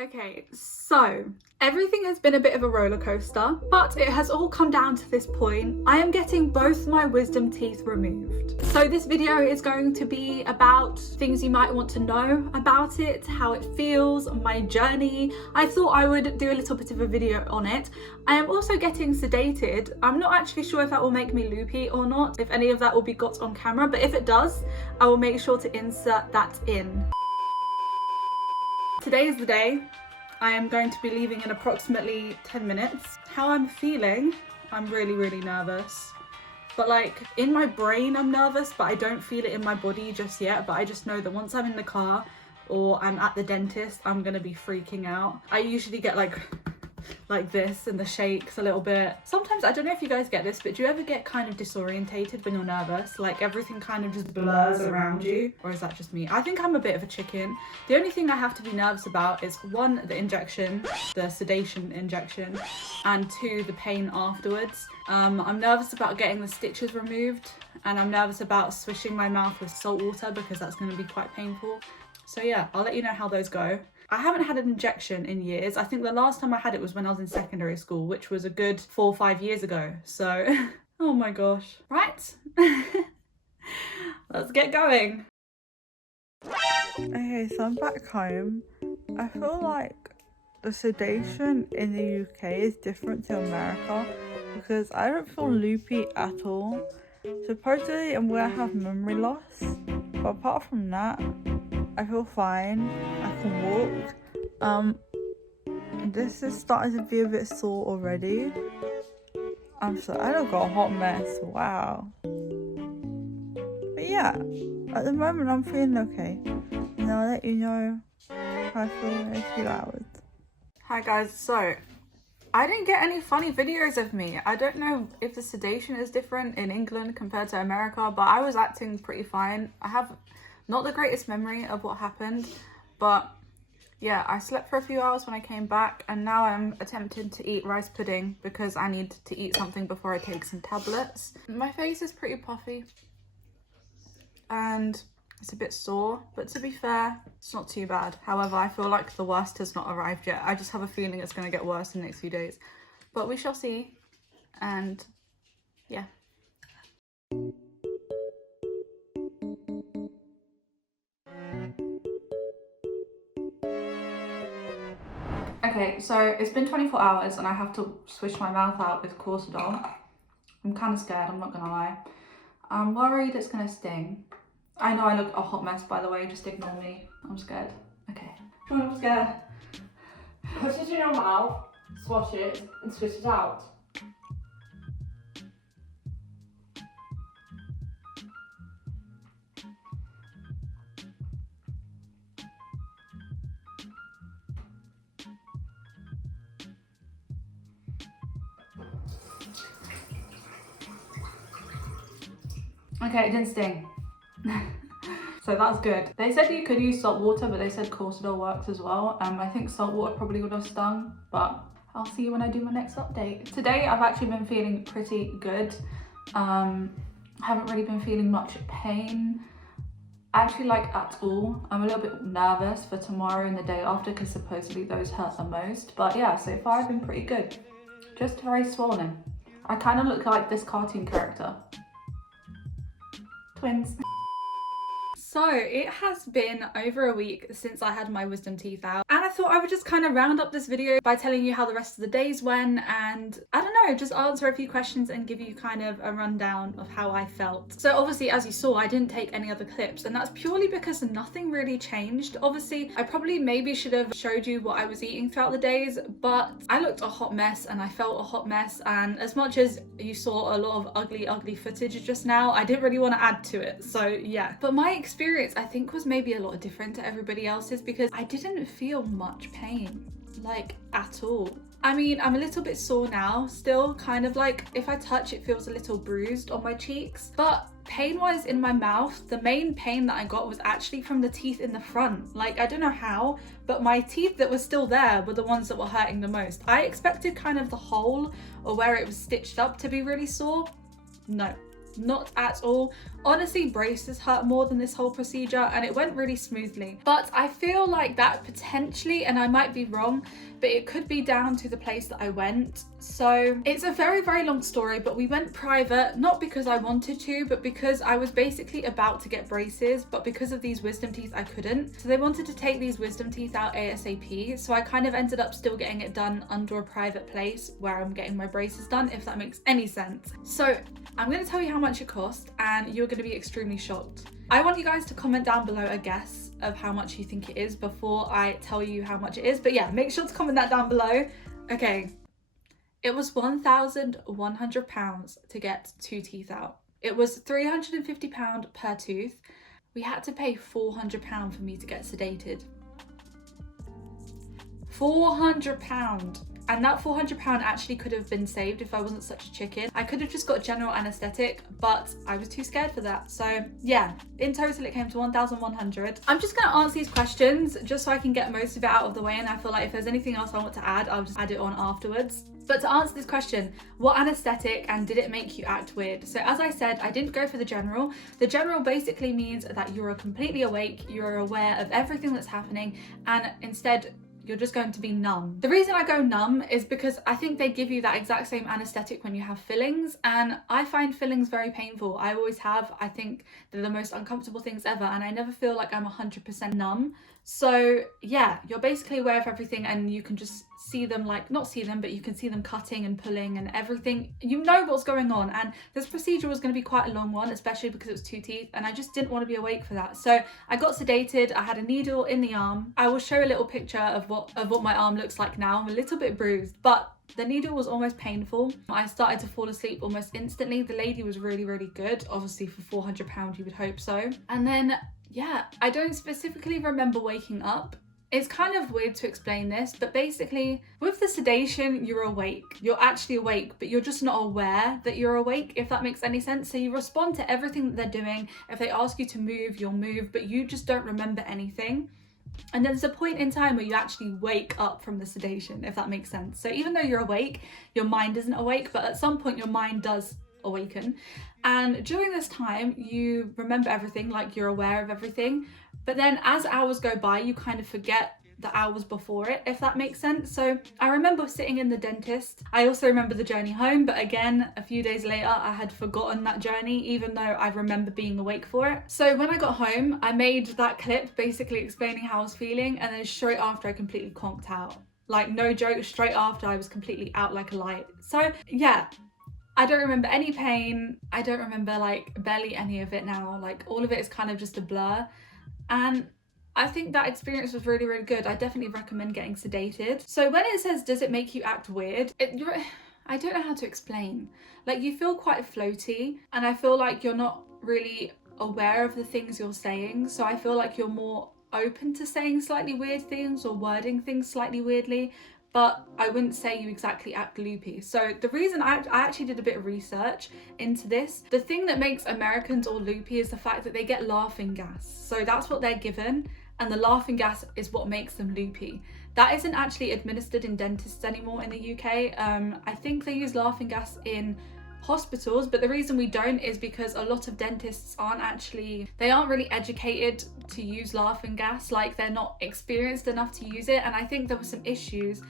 Okay, so everything has been a bit of a roller coaster, but it has all come down to this point. I am getting both my wisdom teeth removed. So this video is going to be about things you might want to know about it, how it feels, my journey. I thought I would do a little bit of a video on it. I am also getting sedated. I'm not actually sure if that will make me loopy or not, if any of that will be got on camera, but if it does, I will make sure to insert that in. Today is the day. I am going to be leaving in approximately 10 minutes. How I'm feeling, I'm really nervous. But like in my brain I'm nervous, but I don't feel it in my body just yet. But I just know that once I'm in the car or I'm at the dentist, I'm gonna be freaking out. I usually get like this and the shakes a little bit. Sometimes, I don't know if you guys get this, but do you ever get kind of disorientated when you're nervous? Like everything kind of just blurs around you? Or is that just me? I think I'm a bit of a chicken. The only thing I have to be nervous about is one, the injection, the sedation injection, and two, the pain afterwards. I'm nervous about getting the stitches removed, and I'm nervous about swishing my mouth with salt water because that's going to be quite painful. So yeah, I'll let you know how those go. I haven't had an injection in years. I think the last time I had it was when I was in secondary school, which was a good 4 or 5 years ago. So, oh my gosh. Right, let's get going. Okay, so I'm back home. I feel like the sedation in the UK is different to America because I don't feel loopy at all. Supposedly I'm gonna have memory loss, but apart from that, I feel fine. I can walk. This is starting to be a bit sore already. I'm sorry, I don't got a hot mess. Wow. But yeah, at the moment I'm feeling okay. And I'll let you know how I feel in a few hours. Hi guys, so I didn't get any funny videos of me. I don't know if the sedation is different in England compared to America, but I was acting pretty fine. I have not the greatest memory of what happened, but yeah, I slept for a few hours when I came back, and now I'm attempting to eat rice pudding because I need to eat something before I take some tablets. My face is pretty puffy and it's a bit sore, but to be fair, it's not too bad. However, I feel like the worst has not arrived yet. I just have a feeling it's going to get worse in the next few days, but we shall see. And yeah. Okay, so it's been 24 hours and I have to swish my mouth out with Corsadol. I'm kind of scared, I'm not gonna lie. I'm worried it's gonna sting. I know I look a hot mess, by the way, just ignore me. I'm scared. Okay. I'm scared. Put it in your mouth, swash it, and swish it out. Okay, it didn't sting. So that's good. They said you could use salt water, but they said Corsadol works as well. I think salt water probably would have stung, but I'll see you when I do my next update. Today I've actually been feeling pretty good. Haven't really been feeling much pain, actually, like at all. I'm a little bit nervous for tomorrow and the day after because supposedly those hurt the most. But yeah, so far I've been pretty good. Just very swollen. I kind of look like this cartoon character. Twins. So it has been over a week since I had my wisdom teeth out, and I thought I would just kind of round up this video by telling you how the rest of the days went, and I don't know, just answer a few questions and give you kind of a rundown of how I felt. So obviously, as you saw, I didn't take any other clips, and that's purely because nothing really changed. Obviously, I probably maybe should have showed you what I was eating throughout the days, but I looked a hot mess and I felt a hot mess, and as much as you saw a lot of ugly footage just now, I didn't really want to add to it. So yeah, but my experience I think was maybe a lot different to everybody else's because I didn't feel much pain, like at all. I mean, I'm a little bit sore now, still kind of like if I touch it feels a little bruised on my cheeks, but pain wise in my mouth, the main pain that I got was actually from the teeth in the front. Like, I don't know how, but my teeth that were still there were the ones that were hurting the most. I expected kind of the hole or where it was stitched up to be really sore. No, Not at all. Honestly, braces hurt more than this whole procedure, and it went really smoothly. But I feel like that potentially, and I might be wrong, but it could be down to the place that I went. So it's a very, very long story, but we went private, not because I wanted to, but because I was basically about to get braces, but because of these wisdom teeth, I couldn't. So they wanted to take these wisdom teeth out ASAP. So I kind of ended up still getting it done under a private place where I'm getting my braces done, if that makes any sense. So I'm going to tell you how much it cost, and you're going to be extremely shocked. I want you guys to comment down below a guess of how much you think it is before I tell you how much it is. But yeah, make sure to comment that down below. Okay, it was £1,100 to get 2 teeth out. It was £350 per tooth. We had to pay £400 for me to get sedated. £400. And that £400 actually could have been saved if I wasn't such a chicken. I could have just got general anaesthetic, but I was too scared for that. So yeah, in total it came to £1,100. I'm just gonna answer these questions just so I can get most of it out of the way, and I feel like if there's anything else I want to add, I'll just add it on afterwards. But to answer this question, what anaesthetic and did it make you act weird? So as I said, I didn't go for the general. The general basically means that you're completely awake, you're aware of everything that's happening, and instead you're just going to be numb. The reason I go numb is because I think they give you that exact same anesthetic when you have fillings, and I find fillings very painful. I always have. I think they're the most uncomfortable things ever, and I never feel like I'm 100% numb. So yeah, you're basically aware of everything, and you can just see them, like, not see them, but you can see them cutting and pulling and everything. You know what's going on, and this procedure was going to be quite a long one, especially because it was 2 teeth, and I just didn't want to be awake for that. So I got sedated. I had a needle in the arm. I will show a little picture of what my arm looks like now. I'm a little bit bruised, but the needle was almost painful. I started to fall asleep almost instantly. The lady was really, really good. Obviously for £400 you would hope so. And then yeah, I don't specifically remember waking up. It's kind of weird to explain this, but basically with the sedation, you're awake. You're actually awake, but you're just not aware that you're awake, if that makes any sense. So you respond to everything that they're doing. If they ask you to move, you'll move, but you just don't remember anything. And there's a point in time where you actually wake up from the sedation, if that makes sense. So even though you're awake, your mind isn't awake, but at some point your mind does awaken. And during this time, you remember everything, like you're aware of everything. But then as hours go by, you kind of forget the hours before it, if that makes sense. So I remember sitting in the dentist. I also remember the journey home, but again, a few days later, I had forgotten that journey, even though I remember being awake for it. So when I got home, I made that clip basically explaining how I was feeling, and then straight after I completely conked out. Like, no joke, straight after I was completely out like a light. So yeah, I don't remember any pain. I don't remember like barely any of it now. Like all of it is kind of just a blur. And I think that experience was really, really good. I definitely recommend getting sedated. So when it says, does it make you act weird? I don't know how to explain. Like, you feel quite floaty, and I feel like you're not really aware of the things you're saying. So I feel like you're more open to saying slightly weird things or wording things slightly weirdly, but I wouldn't say you exactly act loopy. So the reason I actually did a bit of research into this, the thing that makes Americans all loopy is the fact that they get laughing gas. So that's what they're given, and the laughing gas is what makes them loopy. That isn't actually administered in dentists anymore in the UK. I think they use laughing gas in hospitals, but the reason we don't is because a lot of dentists aren't really educated to use laughing gas. Like, they're not experienced enough to use it, and I think there were some issues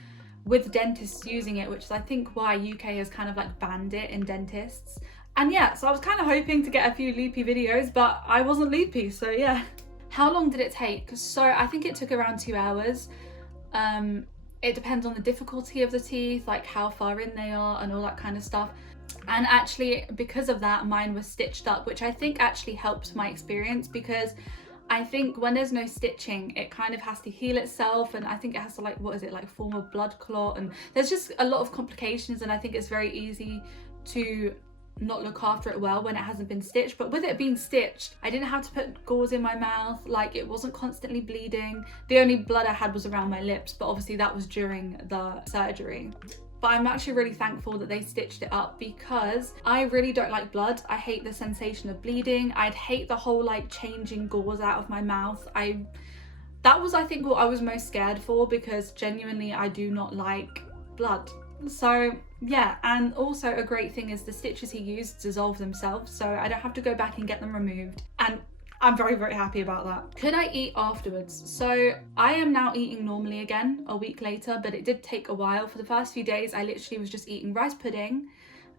with dentists using it, which is I think why UK has kind of like banned it in dentists. And yeah, so I was kind of hoping to get a few loopy videos, but I wasn't loopy, so yeah. How long did it take? So I think it took around 2 hours. It depends on the difficulty of the teeth, like how far in they are and all that kind of stuff. And actually, because of that, mine was stitched up, which I think actually helped my experience, because I think when there's no stitching, it kind of has to heal itself, and I think it has to, like, what is it, like form a blood clot, and there's just a lot of complications, and I think it's very easy to not look after it well when it hasn't been stitched. But with it being stitched, I didn't have to put gauze in my mouth, like it wasn't constantly bleeding. The only blood I had was around my lips, but obviously that was during the surgery. But I'm actually really thankful that they stitched it up, because I really don't like blood. I hate the sensation of bleeding. I'd hate the whole like changing gauze out of my mouth. That was, I think, what I was most scared for, because genuinely I do not like blood. So yeah, and also a great thing is the stitches he used dissolve themselves, so I don't have to go back and get them removed, and I'm very, very happy about that. Could I eat afterwards? So I am now eating normally again a week later, but it did take a while. For the first few days I literally was just eating rice pudding,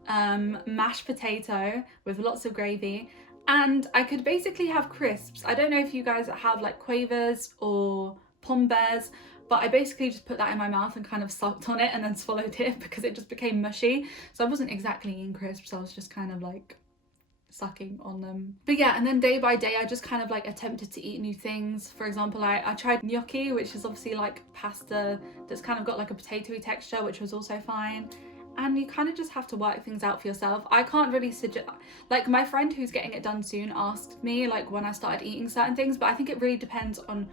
mashed potato with lots of gravy, and I could basically have crisps. I don't know if you guys have like Quavers or Pom Bears, but I basically just put that in my mouth and kind of sucked on it and then swallowed it because it just became mushy. So I wasn't exactly eating crisps, I was just kind of like sucking on them. But yeah, and then day by day I just kind of like attempted to eat new things. For example, I tried gnocchi, which is obviously like pasta that's kind of got like a potatoy texture, which was also fine. And you kind of just have to work things out for yourself. I can't really suggest, like my friend who's getting it done soon asked me like when I started eating certain things, but I think it really depends on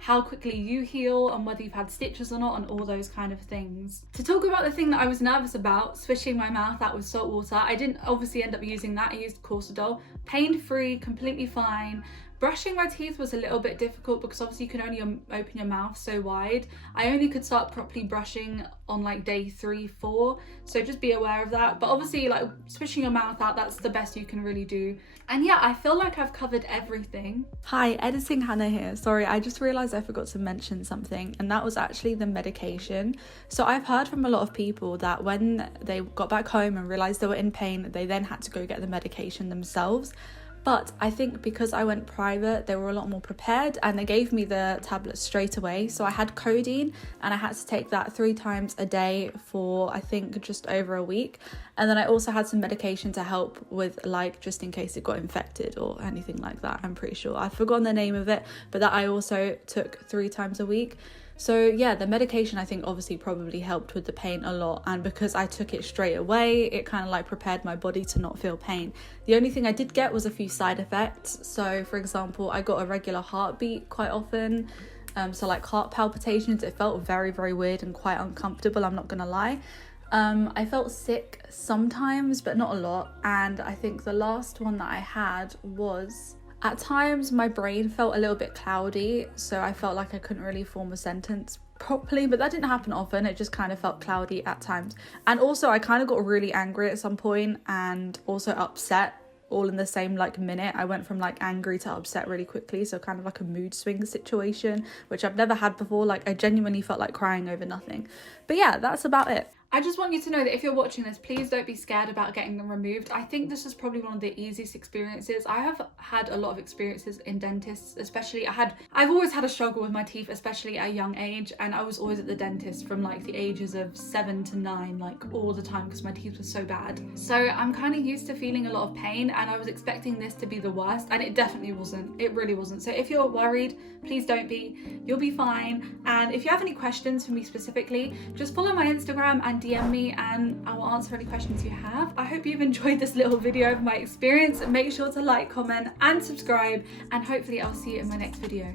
how quickly you heal and whether you've had stitches or not and all those kind of things. To talk about the thing that I was nervous about, swishing my mouth out with salt water, I didn't obviously end up using that. I used Corsadol, pain-free, completely fine. Brushing my teeth was a little bit difficult because obviously you can only open your mouth so wide. I only could start properly brushing on like day 3-4, so just be aware of that. But obviously like swishing your mouth out, that's the best you can really do. And yeah, I feel like I've covered everything. Hi, editing Hannah here. Sorry, I just realised I forgot to mention something, and that was actually the medication. So I've heard from a lot of people that when they got back home and realised they were in pain, they then had to go get the medication themselves. But I think because I went private, they were a lot more prepared and they gave me the tablets straight away. So I had codeine and I had to take that 3 times a day for I think just over a week. And then I also had some medication to help with like just in case it got infected or anything like that. I'm pretty sure. I've forgotten the name of it, but that I also took 3 times a week. So yeah, the medication I think obviously probably helped with the pain a lot, and because I took it straight away, it kind of like prepared my body to not feel pain. The only thing I did get was a few side effects. So for example, I got a regular heartbeat quite often, so like heart palpitations. It felt very, very weird and quite uncomfortable, I'm not gonna lie. I felt sick sometimes, but not a lot. And I think the last one that I had was, at times my brain felt a little bit cloudy, so I felt like I couldn't really form a sentence properly, but that didn't happen often. It just kind of felt cloudy at times. And also I kind of got really angry at some point and also upset all in the same like minute. I went from like angry to upset really quickly, so kind of like a mood swing situation, which I've never had before. Like I genuinely felt like crying over nothing. But yeah, that's about it. I just want you to know that if you're watching this, please don't be scared about getting them removed. I think this is probably one of the easiest experiences. I have had a lot of experiences in dentists, especially I've always had a struggle with my teeth, especially at a young age, and I was always at the dentist from like the ages of 7 to 9, like all the time, because my teeth were so bad. So I'm kind of used to feeling a lot of pain, and I was expecting this to be the worst, and it definitely wasn't. It really wasn't. So if you're worried, please don't be. You'll be fine. And if you have any questions for me specifically, just follow my Instagram and DM me and I will answer any questions you have. I hope you've enjoyed this little video of my experience. Make sure to like, comment and subscribe, and hopefully I'll see you in my next video.